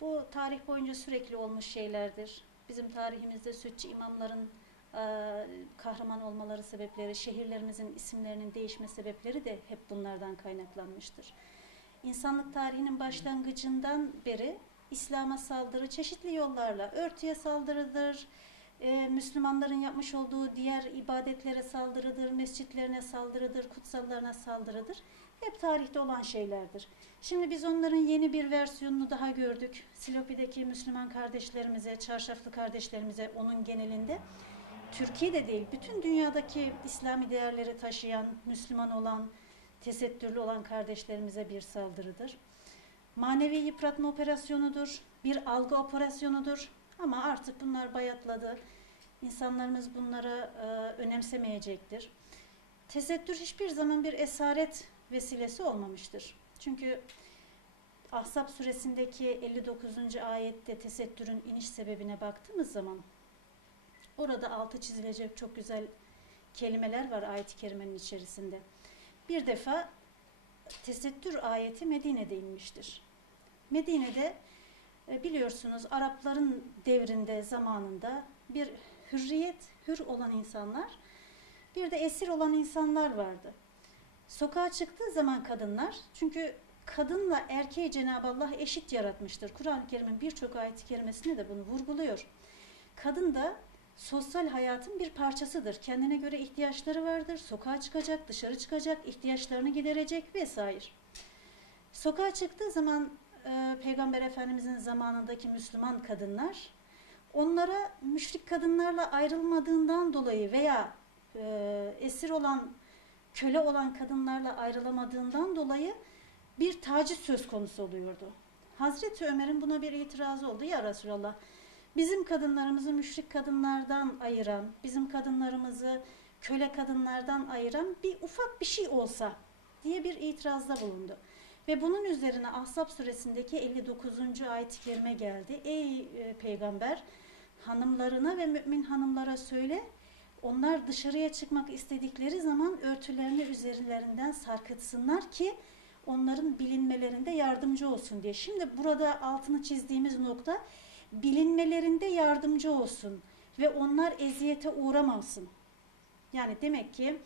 Bu tarih boyunca sürekli olmuş şeylerdir. Bizim tarihimizde Sütçü imamların kahraman olmaları sebepleri, şehirlerimizin isimlerinin değişme sebepleri de hep bunlardan kaynaklanmıştır. İnsanlık tarihinin başlangıcından beri İslam'a saldırı çeşitli yollarla, örtüye saldırıdır, Müslümanların yapmış olduğu diğer ibadetlere saldırıdır, mescitlerine saldırıdır, kutsallarına saldırıdır. Hep tarihte olan şeylerdir. Şimdi biz onların yeni bir versiyonunu daha gördük. Silopi'deki Müslüman kardeşlerimize, çarşaflı kardeşlerimize onun genelinde, Türkiye'de değil, bütün dünyadaki İslami değerleri taşıyan, Müslüman olan, tesettürlü olan kardeşlerimize bir saldırıdır. Manevi yıpratma operasyonudur, bir algı operasyonudur ama artık bunlar bayatladı. İnsanlarımız bunları önemsemeyecektir. Tesettür hiçbir zaman bir esaret vesilesi olmamıştır. Çünkü Ahzab suresindeki 59. ayette tesettürün iniş sebebine baktığımız zaman orada altı çizilecek çok güzel kelimeler var ayet-i kerimenin içerisinde. Bir defa tesettür ayeti Medine'de inmiştir. Medine'de biliyorsunuz Arapların devrinde, zamanında bir hür olan insanlar, bir de esir olan insanlar vardı. Sokağa çıktığı zaman kadınlar, çünkü kadınla erkeği Cenab-ı Allah eşit yaratmıştır. Kur'an-ı Kerim'in birçok ayet-i kerimesinde de bunu vurguluyor. Kadın da sosyal hayatın bir parçasıdır. Kendine göre ihtiyaçları vardır. Sokağa çıkacak, dışarı çıkacak, ihtiyaçlarını giderecek vesaire. Sokağa çıktığı zaman Peygamber Efendimizin zamanındaki Müslüman kadınlar onlara müşrik kadınlarla ayrılmadığından dolayı veya esir olan, köle olan kadınlarla ayrılamadığından dolayı bir taciz söz konusu oluyordu. Hazreti Ömer'in buna bir itirazı oldu. Ya Resulallah, bizim kadınlarımızı müşrik kadınlardan ayıran, bizim kadınlarımızı köle kadınlardan ayıran bir ufak bir şey olsa diye bir itirazda bulundu. Ve bunun üzerine Ahzab suresindeki 59. ayet-i kerime geldi. Ey peygamber, hanımlarına ve mümin hanımlara söyle, onlar dışarıya çıkmak istedikleri zaman örtülerini üzerlerinden sarkıtsınlar ki onların bilinmelerinde yardımcı olsun diye. Şimdi burada altını çizdiğimiz nokta, bilinmelerinde yardımcı olsun ve onlar eziyete uğramasın. Yani demek ki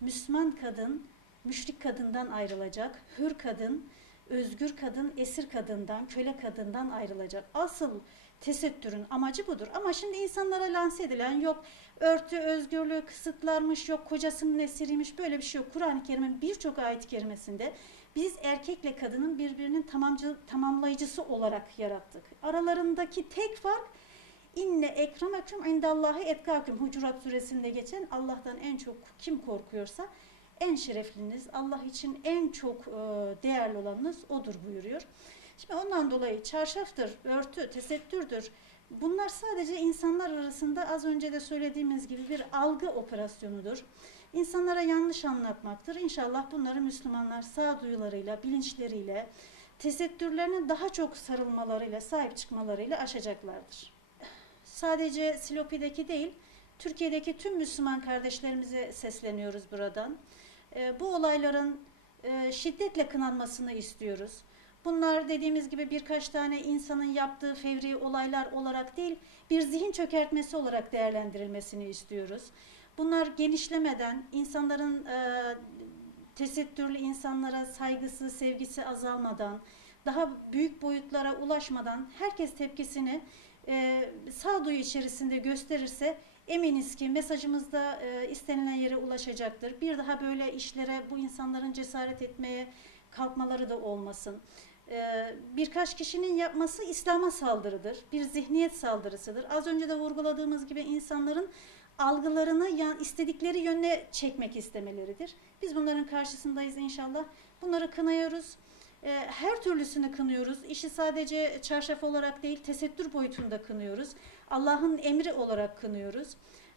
Müslüman kadın müşrik kadından ayrılacak, hür kadın, özgür kadın, esir kadından, köle kadından ayrılacak. Asıl tesettürün amacı budur. Ama şimdi insanlara lanse edilen, yok örtü özgürlüğü kısıtlarmış, yok kocasının esiriymiş, böyle bir şey yok. Kur'an-ı Kerim'in birçok ayet-i kerimesinde biz erkekle kadının birbirinin tamamlayıcısı olarak yarattık. Aralarındaki tek fark, İnne ekremeküm indallahi etkâküm, Hucurat suresinde geçen, Allah'tan en çok kim korkuyorsa en şerefliniz, Allah için en çok değerli olanınız odur buyuruyor. Şimdi ondan dolayı çarşaftır, örtü, tesettürdür. Bunlar sadece insanlar arasında az önce de söylediğimiz gibi bir algı operasyonudur. İnsanlara yanlış anlatmaktır. İnşallah bunları Müslümanlar sağduyularıyla, bilinçleriyle, tesettürlerine daha çok sarılmalarıyla, sahip çıkmalarıyla aşacaklardır. Sadece Silopi'deki değil, Türkiye'deki tüm Müslüman kardeşlerimize sesleniyoruz buradan. Bu olayların şiddetle kınanmasını istiyoruz. Bunlar dediğimiz gibi birkaç tane insanın yaptığı fevri olaylar olarak değil, bir zihin çökertmesi olarak değerlendirilmesini istiyoruz. Bunlar genişlemeden, insanların tesettürlü insanlara saygısı, sevgisi azalmadan, daha büyük boyutlara ulaşmadan herkes tepkisini sağduyu içerisinde gösterirse eminiz ki mesajımız da istenilen yere ulaşacaktır. Bir daha böyle işlere bu insanların cesaret etmeye kalkmaları da olmasın. Birkaç kişinin yapması İslam'a saldırıdır. Bir zihniyet saldırısıdır. Az önce de vurguladığımız gibi insanların algılarını istedikleri yöne çekmek istemeleridir. Biz bunların karşısındayız inşallah. Bunları kınıyoruz. Her türlüsünü kınıyoruz. İşi sadece çarşaf olarak değil, tesettür boyutunda kınıyoruz. Allah'ın emri olarak kınıyoruz.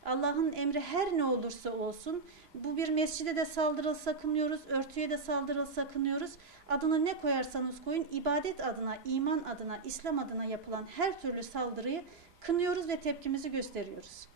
Allah'ın emri her ne olursa olsun, bu bir mescide de saldırılsa kınıyoruz, örtüye de saldırılsa kınıyoruz. Adını ne koyarsanız koyun, ibadet adına, iman adına, İslam adına yapılan her türlü saldırıyı kınıyoruz ve tepkimizi gösteriyoruz.